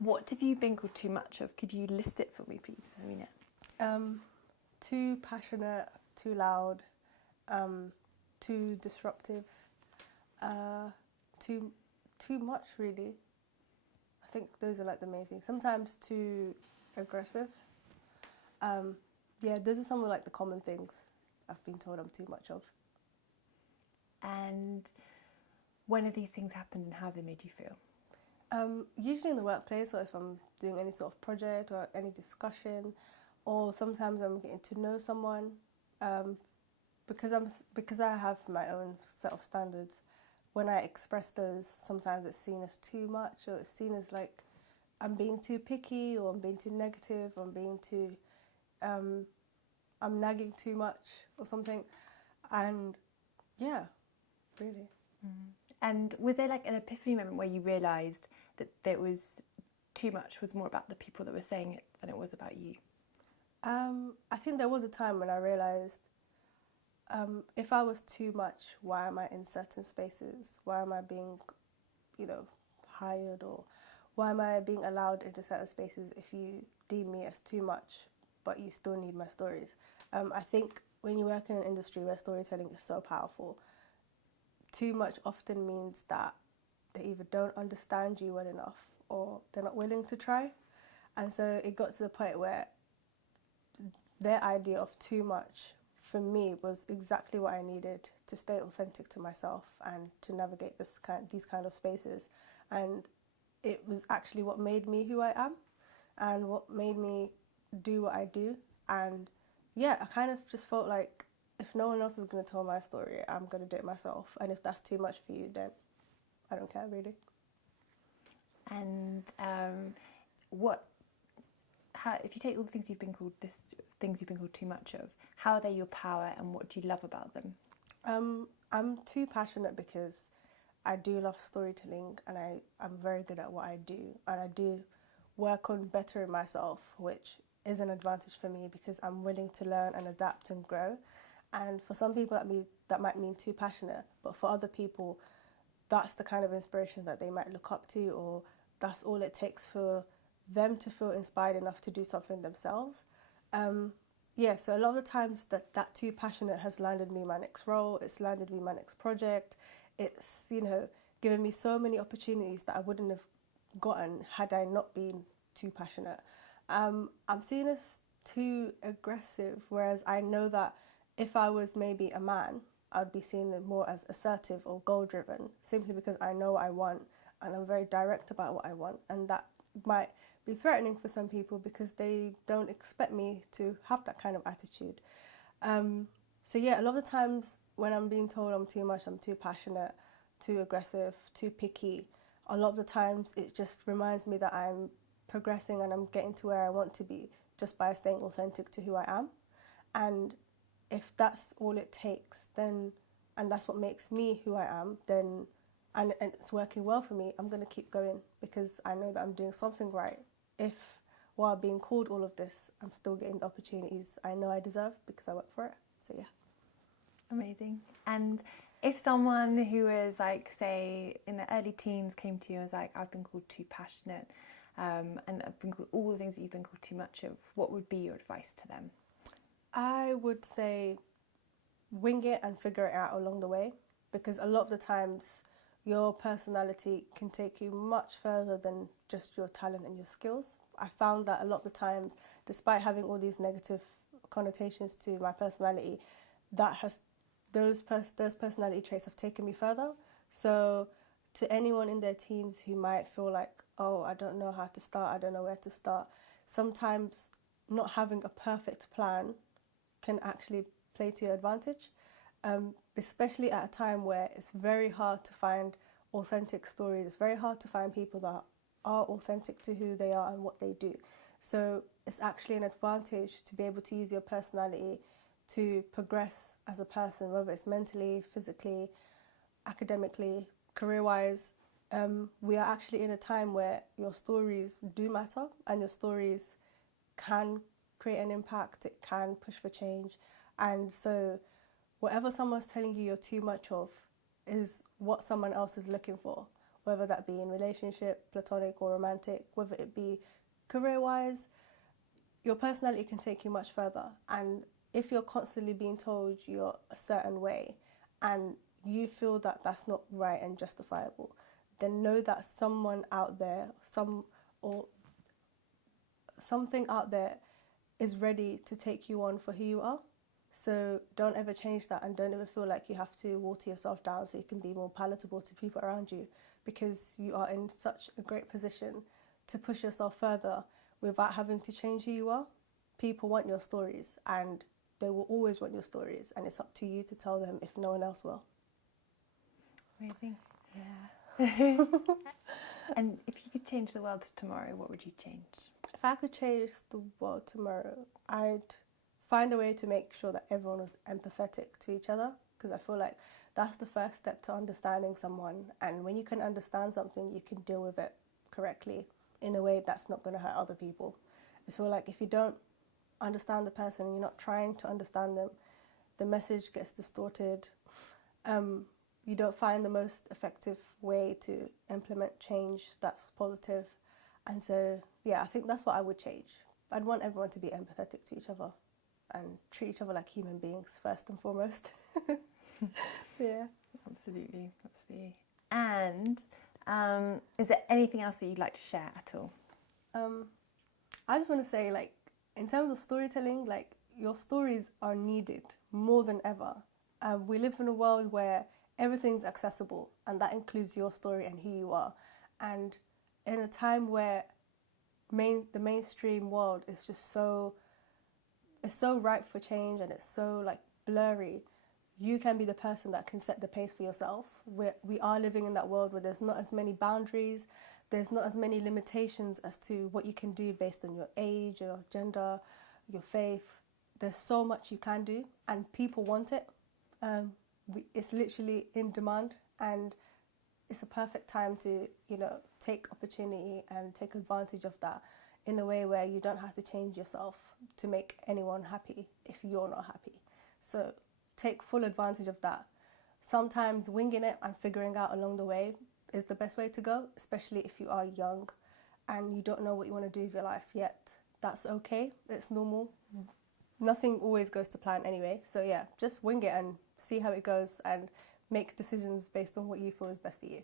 What have you been called too much of? Could you list it for me, please, Amina? Too passionate, too loud, too disruptive, too much really. I think those are like the main things. Sometimes too aggressive. Yeah, those are some of like the common things I've been told I'm too much of. And when have these things happened and how have they made you feel? Usually in the workplace, or if I'm doing any sort of project or any discussion, or sometimes I'm getting to know someone, because I have my own set of standards. When I express those, sometimes it's seen as too much, or it's seen as like I'm being too picky, or I'm being too negative, or I'm nagging too much, or something. And yeah, really. And was there like an epiphany moment where you realised that there was too much was more about the people that were saying it than it was about you? I think there was a time when I realised if I was too much, why am I in certain spaces? Why am I being, hired, or why am I being allowed into certain spaces if you deem me as too much, but you still need my stories? I think when you work in an industry where storytelling is so powerful, too much often means that they either don't understand you well enough or they're not willing to try. And so it got to the point where their idea of too much for me was exactly what I needed to stay authentic to myself and to navigate these kind of spaces. And it was actually what made me who I am and what made me do what I do. And yeah, I kind of just felt like if no one else is going to tell my story, I'm going to do it myself. And if that's too much for you, then I don't care really. And if you take all the things you've been called too much of, how are they your power and what do you love about them? I'm too passionate because I do love storytelling and I'm very good at what I do, and I do work on bettering myself, which is an advantage for me because I'm willing to learn and adapt and grow. And for some people that might mean too passionate, but for other people that's the kind of inspiration that they might look up to, or that's all it takes for them to feel inspired enough to do something themselves. So a lot of the times that too passionate has landed me my next role, it's landed me my next project, it's, given me so many opportunities that I wouldn't have gotten had I not been too passionate. I'm seen as too aggressive, whereas I know that if I was maybe a man, I'd be seen more as assertive or goal-driven, simply because I know what I want and I'm very direct about what I want, and that might be threatening for some people because they don't expect me to have that kind of attitude. A lot of the times when I'm being told I'm too much, I'm too passionate, too aggressive, too picky, a lot of the times it just reminds me that I'm progressing and I'm getting to where I want to be just by staying authentic to who I am. And if that's all it takes, then, and that's what makes me who I am, then, and it's working well for me, I'm going to keep going because I know that I'm doing something right. If while being called all of this, I'm still getting the opportunities I know I deserve because I work for it. So yeah. Amazing. And if someone who is like, say, in the early teens came to you and was like, I've been called too passionate, and I've been called all the things that you've been called too much of, what would be your advice to them? I would say wing it and figure it out along the way, because a lot of the times your personality can take you much further than just your talent and your skills. I found that a lot of the times, despite having all these negative connotations to my personality, those personality traits have taken me further. So to anyone in their teens who might feel like, oh, I don't know how to start, I don't know where to start, sometimes not having a perfect plan can actually play to your advantage, especially at a time where it's very hard to find authentic stories. It's very hard to find people that are authentic to who they are and what they do. So it's actually an advantage to be able to use your personality to progress as a person, whether it's mentally, physically, academically, career-wise. We are actually in a time where your stories do matter and your stories can create an impact, it can push for change. And so whatever someone's telling you you're too much of is what someone else is looking for. whether that be in relationship, platonic or romantic, whether it be career-wise. Your personality can take you much further. And if you're constantly being told you're a certain way and you feel that that's not right and justifiable, then know that someone out there, something out there is ready to take you on for who you are. So don't ever change that, and don't ever feel like you have to water yourself down so you can be more palatable to people around you, because you are in such a great position to push yourself further without having to change who you are. People want your stories, and they will always want your stories, and it's up to you to tell them if no one else will. Amazing. Yeah. And if you could change the world tomorrow, what would you change? If I could change the world tomorrow, I'd find a way to make sure that everyone was empathetic to each other, because I feel like that's the first step to understanding someone. And when you can understand something, you can deal with it correctly in a way that's not going to hurt other people. I feel like if you don't understand the person and you're not trying to understand them, the message gets distorted. You don't find the most effective way to implement change that's positive. And so, yeah, I think that's what I would change. I'd want everyone to be empathetic to each other and treat each other like human beings first and foremost. So, yeah. Absolutely, absolutely. And is there anything else that you'd like to share at all? I just want to say, like, in terms of storytelling, like, your stories are needed more than ever. We live in a world where everything's accessible, and that includes your story and who you are. And in a time where the mainstream world is just it's so ripe for change, and it's so like blurry, you can be the person that can set the pace for yourself. We are living in that world where there's not as many boundaries, there's not as many limitations as to what you can do based on your age, your gender, your faith. There's so much you can do, and people want it. It's literally in demand, and it's a perfect time to, take opportunity and take advantage of that in a way where you don't have to change yourself to make anyone happy if you're not happy. So take full advantage of that. Sometimes winging it and figuring out along the way is the best way to go, especially if you are young and you don't know what you want to do with your life yet. That's okay, it's normal. Nothing always goes to plan anyway. So yeah, just wing it and see how it goes and make decisions based on what you feel is best for you.